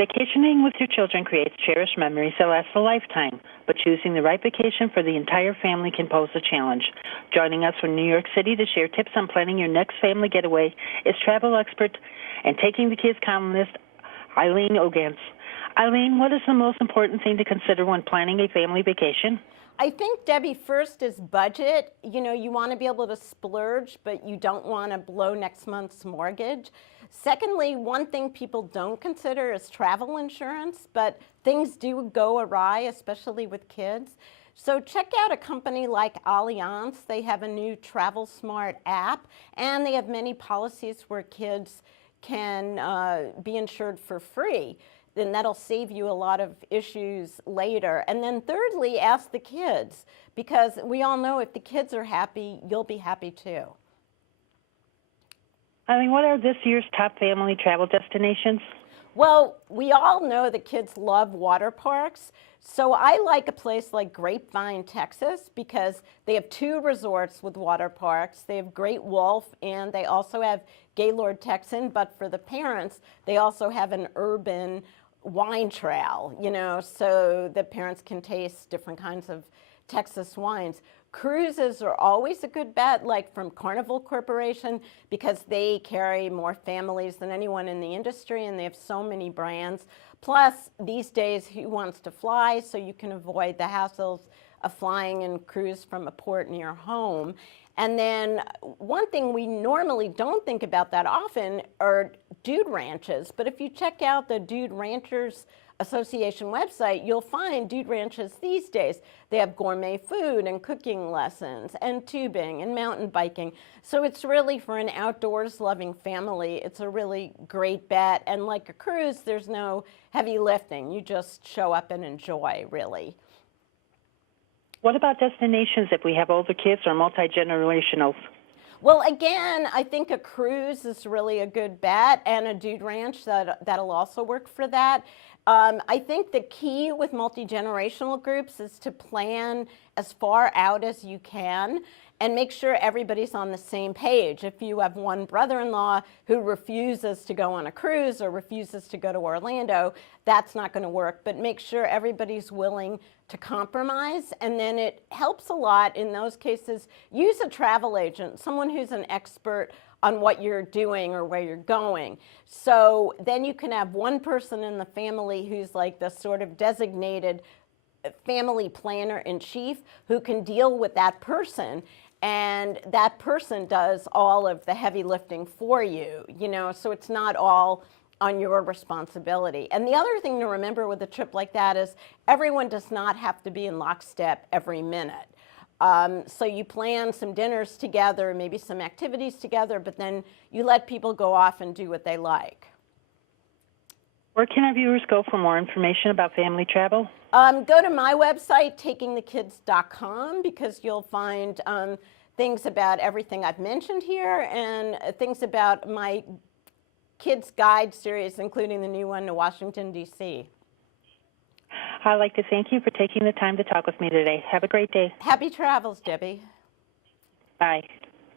Vacationing with your children creates cherished memories that last a lifetime, but choosing the right vacation for the entire family can pose a challenge. Joining us from New York City to share tips on planning your next family getaway is travel expert and Taking the Kids columnist, Eileen Ogintz. Eileen, what is the most important thing to consider when planning a family vacation? I think, Debbie, first is budget. You know, you want to be able to splurge, but you don't want to blow next month's mortgage. Secondly, one thing people don't consider is travel insurance, but things do go awry, especially with kids. So check out a company like Allianz. They have a new Travel Smart app, and they have many policies where kids can be insured for free. Then that'll save you a lot of issues later. And then thirdly, ask the kids, because we all know if the kids are happy, you'll be happy too. I mean, what are this year's top family travel destinations? Well, we all know the kids love water parks. So I like a place like Grapevine, Texas, because they have 2 resorts with water parks. They have Great Wolf, and they also have Gaylord Texan, but for the parents, they also have an urban wine trail, you know, so the parents can taste different kinds of Texas wines. Cruises are always a good bet, like from Carnival Corporation, because they carry more families than anyone in the industry, and they have so many brands. Plus, these days, who wants to fly, so you can avoid the hassles of flying and cruise from a port near home. And then one thing we normally don't think about that often are dude ranches. But if you check out the Dude Ranchers Association website, you'll find dude ranches these days. They have gourmet food and cooking lessons and tubing and mountain biking. So it's really for an outdoors loving family. It's a really great bet. And like a cruise, there's no heavy lifting. You just show up and enjoy, really. What about destinations if we have older kids or multi-generationals? Well, again, I think a cruise is really a good bet, and a dude ranch, that'll also work for that. I think the key with multi-generational groups is to plan as far out as you can and make sure everybody's on the same page. If you have one brother-in-law who refuses to go on a cruise or refuses to go to Orlando, that's not going to work. But make sure everybody's willing to compromise, and then it helps a lot in those cases. Use a travel agent, someone who's an expert on what you're doing or where you're going. So then you can have one person in the family who's like the sort of designated family planner in chief who can deal with that person, and that person does all of the heavy lifting for you, you know, so it's not all on your responsibility. And the other thing to remember with a trip like that is everyone does not have to be in lockstep every minute. So you plan some dinners together, maybe some activities together, but then you let people go off and do what they like. Where can our viewers go for more information about family travel? Go to my website, takingthekids.com, because you'll find things about everything I've mentioned here and things about my Kids Guide series, including the new one to Washington, D.C. I'd like to thank you for taking the time to talk with me today. Have a great day. Happy travels, Debbie. Bye.